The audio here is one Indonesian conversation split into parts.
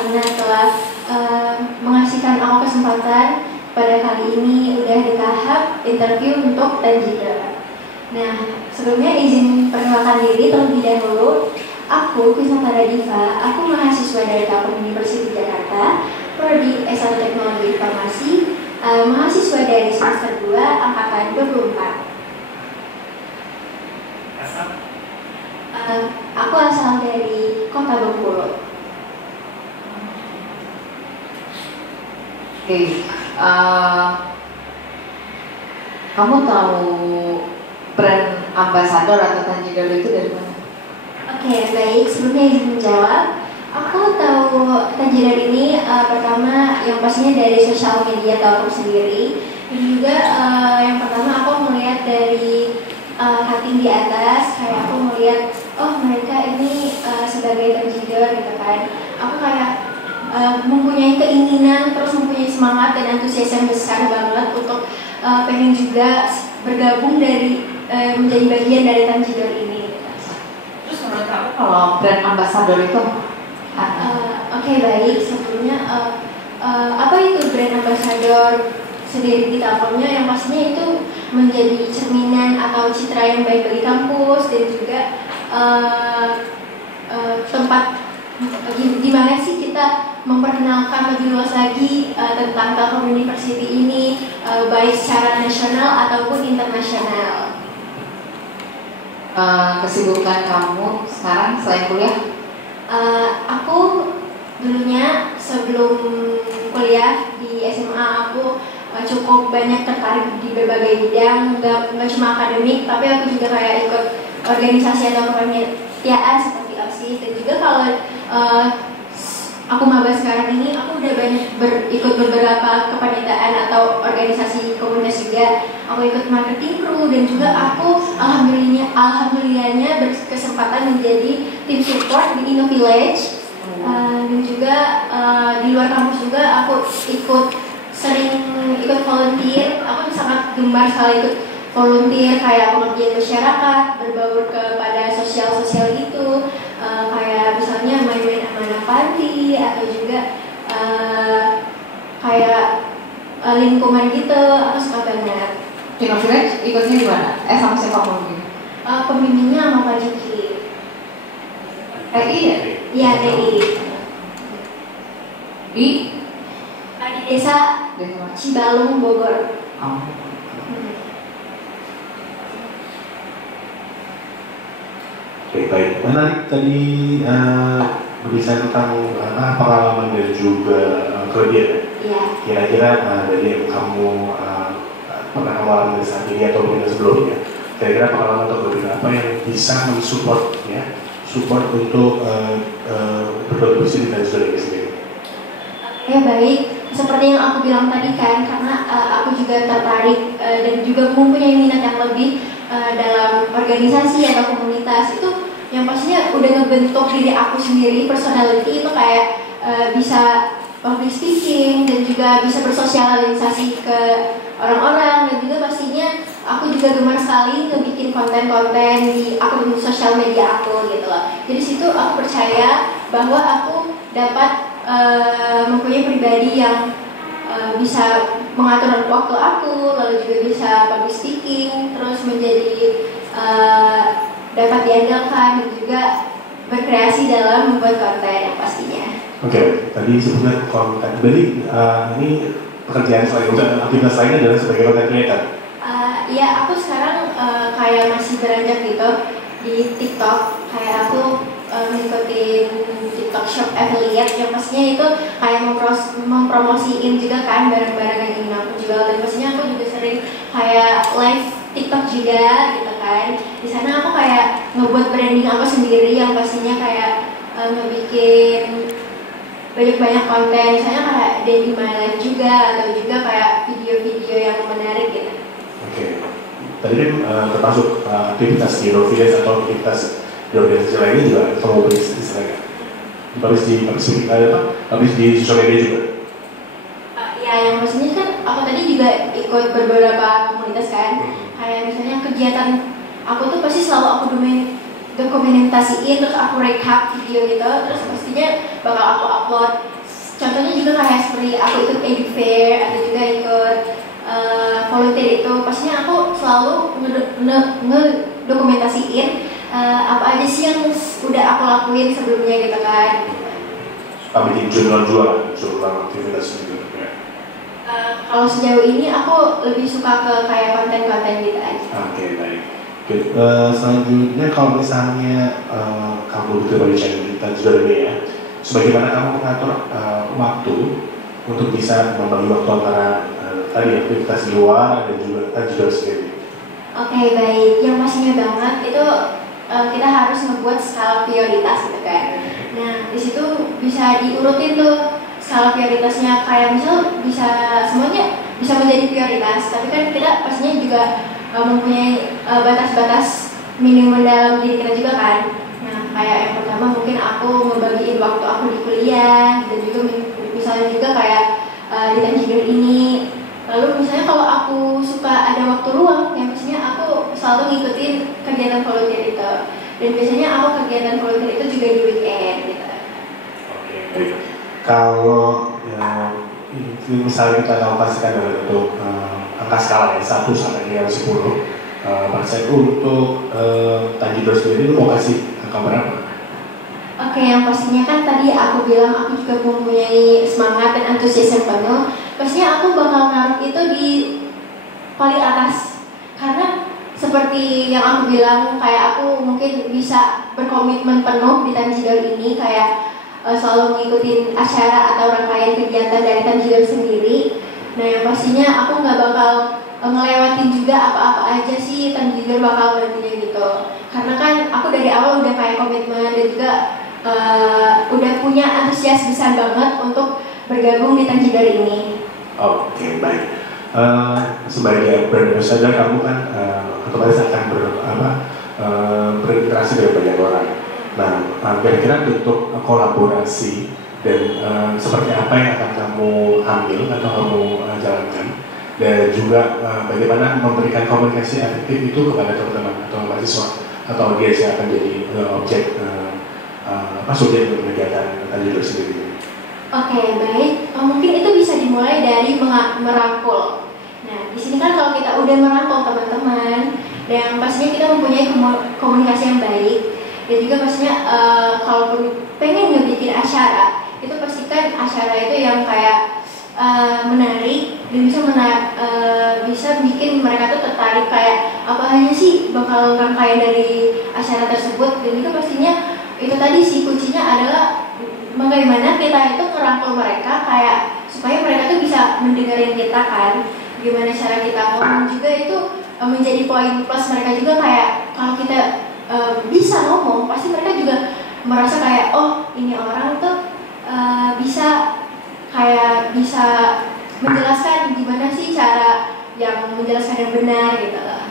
karena telah mengasihkan aku kesempatan pada kali ini udah di tahap interview untuk Tanjidor. Nah, sebelumnya izin perkenalkan diri terlebih dahulu. Aku Krisnantara Diva, aku mahasiswa dari Telkom University Jakarta, Prodi S1 Teknologi Informasi, mahasiswa dari semester 2 angkatan 24. Aku asal dari Kota Bengkulu. Oke, kamu tahu brand ambassador atau Tanjidor itu dari mana? Oke, baik. Sebelumnya izin menjawab. Aku tahu Tanjidor ini pertama yang pastinya dari sosial media Telkom sendiri. Dan juga yang pertama aku melihat dari cutting di atas, kayak aku melihat, oh mereka ini sebagai Tanjidor gitu kan. Aku kayak mempunyai keinginan, terus mempunyai semangat dan antusias yang besar banget untuk pengen juga bergabung dari menjadi bagian dari Tanjidor ini. Terus menurut kamu kalau brand ambassador itu Oke, baik. Sebelumnya apa itu brand ambassador sendiri di Telkomnya? Yang pastinya itu menjadi cerminan atau citra yang baik bagi kampus dan juga tempat di mana sih kita memperkenalkan lebih luas lagi tentang Telkom University ini, baik secara nasional ataupun internasional. Kesibukan kamu sekarang selain kuliah? Aku dulunya sebelum kuliah di SMA aku cukup banyak tertarik di berbagai bidang, nggak cuma akademik, tapi aku juga kayak ikut organisasi atau kepanitiaan seperti OSIS. Dan juga kalau aku maba sekarang ini, aku udah banyak ikut beberapa kepanitiaan atau organisasi komunitas juga. Aku ikut marketing crew dan juga aku alhamdulillahnya berkesempatan menjadi tim support di InnoVillage. Dan juga di luar kampus juga aku sering ikut volunteer. Aku sangat gemar sekali ikut volunteer, kayak pengabdian masyarakat, berbaur kepada sosial gitu, kayak misalnya main-main amanah panti atau juga kayak lingkungan gitu. Aku suka banget. InnoVillage ikutnya di mana? Sama siapa mungkin? Pembimbingnya sama Pak Juki. TI ya? Iya, TI. Di Desa Cibalung, Bogor. Baik. Menarik tadi berbicara tentang pengalaman dan juga kelebihan. Iya. Kira-kira dari yang kamu pernah mengalami saat ini atau mungkin sebelumnya, kira-kira pengalaman atau kelebihan apa yang bisa mensupport ya, support untuk berkontribusi di Tanjidor ini sendiri? Ya baik. Seperti yang aku bilang tadi kan, karena aku juga tertarik dan juga mempunyai minat yang lebih dalam organisasi atau komunitas, itu yang pastinya udah ngebentuk diri aku sendiri, personality itu kayak bisa public speaking dan juga bisa bersosialisasi ke orang-orang. Dan juga pastinya aku juga gemar sekali ngebikin konten-konten di akun sosial media aku gitu loh. Jadi situ aku percaya bahwa aku dapat mempunyai pribadi yang bisa mengatur waktu aku, lalu juga bisa public speaking, terus menjadi dapat diandalkan dan juga berkreasi dalam membuat konten yang pastinya. Oke, tadi sebutnya konten. Berarti ini pekerjaan selain untuk aktivitas lainnya adalah sebagai content creator. Iya, aku sekarang kayak masih beranjak gitu di TikTok. Kayak aku ngikutin TikTok Shop Affiliate yang pastinya itu kayak mempromosiin juga kan barang-barang yang ingin aku jual. Dan pastinya aku juga sering kayak live TikTok juga gitu kan. Di sana aku kayak ngebuat branding aku sendiri yang pastinya kayak ngebikin banyak konten, misalnya kayak daily my life juga atau juga kayak video-video yang menarik gitu. Oke. Tadi kan termasuk aktivitas di InnoVillage atau aktivitas di organisasi lainnya juga kamu istilahnya habis di sosial media juga. Ya yang maksudnya kan aku tadi juga ikut beberapa komunitas kan, kayak misalnya kegiatan aku tuh pasti selalu aku dokumentasiin, terus aku rekap video gitu, terus pastinya bakal aku upload. Contohnya juga kayak seperti aku ikut edit fair atau juga ikut volunteer itu, pastinya aku selalu ngedokumentasiin apa aja sih yang udah aku lakuin sebelumnya gitu kan. Bikin jurnal aktivitas gitu ya. Kalau sejauh ini aku lebih suka ke kayak konten-konten gitu aja. Oke, baik. Oke, selanjutnya kalau misalnya kamu betul-betul channel kita juga ini ya, sebagaimana kamu mengatur waktu untuk bisa membagi waktu antara tadi aktivitas di luar dan juga sendiri. Oke, baik. Yang pastinya banget itu kita harus membuat skala prioritas gitu kan. Nah, di situ bisa diurutin tuh skala prioritasnya, kayak misal bisa semuanya bisa menjadi prioritas, tapi kan kita pastinya juga mempunyai batas-batas minimum dalam diri kita juga kan. Nah, kayak yang pertama mungkin aku ngebagiin waktu aku di kuliah, dan juga misalnya juga kayak di Tanjidor ini. Lalu misalnya kalau aku suka ada waktu luang, yang pastinya aku selalu ngikutin kegiatan volunteer itu. Dan biasanya aku kegiatan volunteer itu juga di weekend gitu. Oke, baik. Kalau misalnya kita alokasikan dalam bentuk angka skala ya 1 sampai dengan 10, persen untuk Tanjidor sendiri itu mau kasih angka berapa? Oke, yang pastinya kan tadi aku bilang aku juga mempunyai semangat dan antusias yang penuh. Pastinya aku bakal naruh itu di paling atas, karena seperti yang aku bilang, kayak aku mungkin bisa berkomitmen penuh di Tanjidor ini, kayak selalu mengikuti acara atau rangkaian kegiatan dari Tanjidor sendiri. Nah, yang pastinya aku nggak bakal ngelewatin juga apa-apa aja sih Tanjidor bakal nantinya gitu. Karena kan aku dari awal udah kayak komitmen dan juga udah punya antusias besar banget untuk bergabung di Tanjidor ini. Oke, baik. Sebagai brand ambassador kamu kan otomatis akan berinteraksi dengan banyak orang. Nah, kira-kira bentuk kolaborasi dan seperti apa yang akan kamu ambil atau kamu jalankan, dan juga bagaimana memberikan komunikasi efektif itu kepada teman-teman atau mahasiswa atau audiens yang akan jadi objek subjek untuk kegiatan Tanjidor sendiri. Oke, baik. Mungkin itu bisa dimulai dari merangkul. Nah, di sini kan kalau kita udah merangkul teman-teman, dan pastinya kita mempunyai komunikasi yang baik, dan juga pastinya kalaupun pengen ngebikin acara, itu pastikan acara itu yang kayak menarik dan bisa bikin mereka tuh tertarik, kayak apa aja sih bakal rangkaian dari acara tersebut. Dan itu pastinya itu tadi sih kuncinya adalah bagaimana kita itu ngerangkul mereka, kayak supaya mereka tuh bisa mendengarin kita kan. Gimana cara kita ngomong juga itu menjadi poin plus mereka juga, kayak kalau kita bisa ngomong, pasti mereka juga merasa kayak oh ini orang tuh bisa menjelaskan gimana sih cara yang menjelaskan yang benar gitu loh.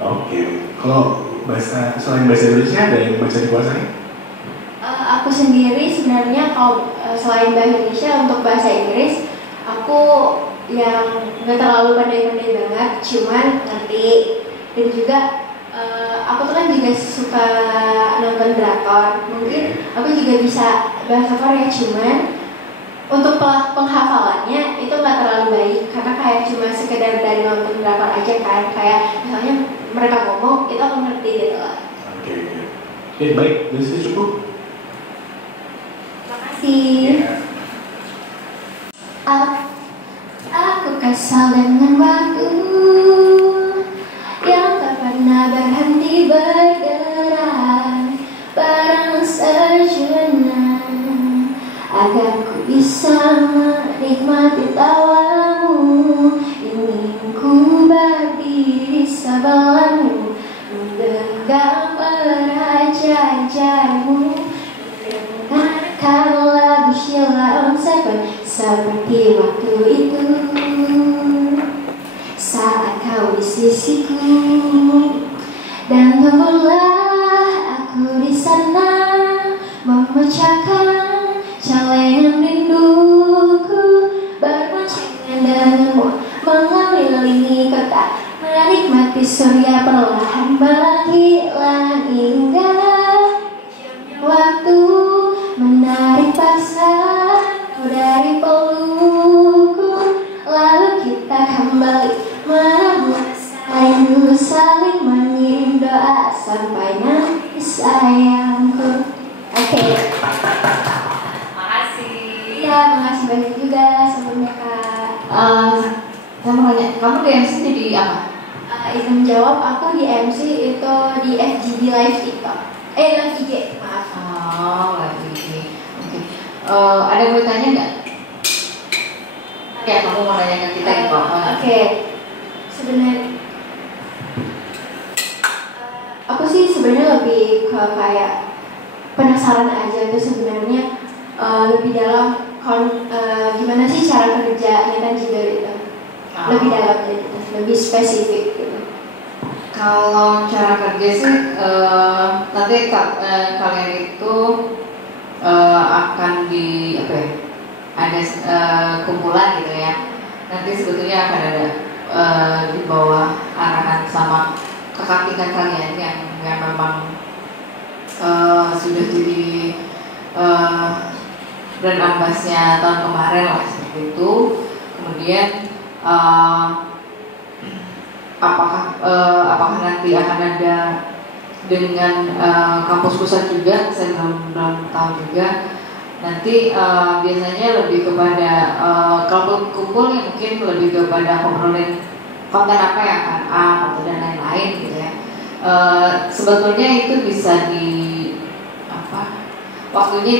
Oke, kalau selain bahasa Indonesia ada yang bisa dikuasai? Aku sendiri sebenarnya kalau selain bahasa Indonesia, untuk bahasa Inggris aku yang nggak terlalu pandai-pandai banget, cuman ngerti. Dan juga aku tuh kan juga suka nonton drakor, mungkin aku juga bisa bahasa Korea, cuman untuk penghafalannya itu nggak terlalu baik, karena kayak cuma sekedar dari nonton drakor aja kan, kayak misalnya mereka ngomong itu aku ngerti gitu lah. Oke, baik, dari sini cukup. Makasih. Aku kesal dengan waktu yang tak pernah berhenti bergerak, barang sejenak agar ku bisa menikmati tawamu. Ingin ku berdiri sebelahmu, menggenggam erat jarimu, mendengarkan lagu Sheila on Seven seperti waktu itu saat kau di sisiku. Dan tunggulah aku di sana memecahkan celengan rinduku, bermacingan denganmu mengelilingi kota, menikmati surya perlahan menghilang hingga Makasih. Iya, makasih banyak juga sebelumnya Kak. Saya mau nanya, kamu di MC jadi apa? Izin jawab, aku di MC itu di FGD Live TikTok. Live IG, maaf. Oh, lagi. Oke. Ada yang mau tanya nggak? Kayak kamu mau nanya ke kita gitu apa? Oke. Sebenarnya aku sih sebenarnya lebih ke kayak penasaran aja tuh sebenarnya lebih dalam gimana sih cara kerjanya Tanjidor itu. Lebih dalam gitu, lebih spesifik gitu. Kalau cara kerja sih nanti kalian itu akan di apa ya? Ada kumpulan gitu ya. Nanti sebetulnya akan ada di bawah arahan sama kakak tingkat kalian yang memang sudah jadi brand ambasnya tahun kemarin lah seperti itu. Kemudian apakah nanti akan ada dengan kampus pusat juga, saya belum tahu juga. Nanti biasanya lebih kepada kalau kumpul yang mungkin lebih kepada ngobrolin konten apa yang akan atau dan lain-lain gitu ya. Sebetulnya itu bisa waktunya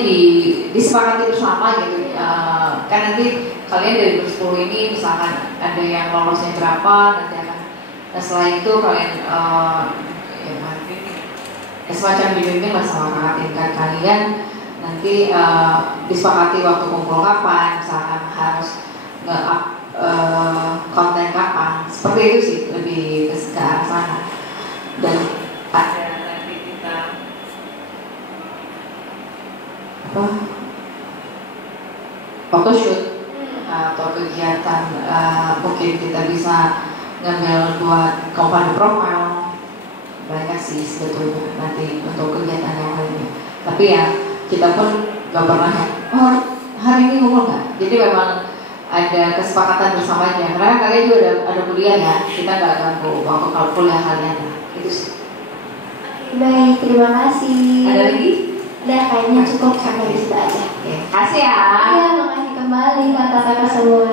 disepakati bersama gitu. Kan nanti kalian dari 10 ini misalkan ada yang lolosnya berapa, nanti akan setelah itu kalian semacam dibimbing lah sama kakak tingkat kalian. Nanti disepakati waktu kumpul kapan, misalkan harus nge-up konten kapan, seperti itu sih, lebih ke arah sana. Dan ada nanti kita photoshoot atau kegiatan mungkin kita bisa ngambil buat company profile, banyak sih sebetulnya nanti untuk kegiatan yang lainnya. Tapi ya kita pun gak pernah hari ini ngomong nggak, jadi memang ada kesepakatan bersama aja, karena kalian juga ada kuliah ya, kita nggak ganggu waktu kalau kuliah kalian lah, itu sih. Baik, terima kasih. Ada lagi? Udah, kayaknya cukup sampai di situ aja. Oke, kasih ya. Iya, makasih kembali kakak-kakak semua.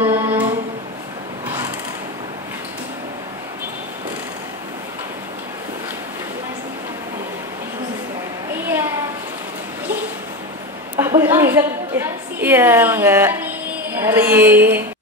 Iya. Boleh nih, iya, mangga. Mari.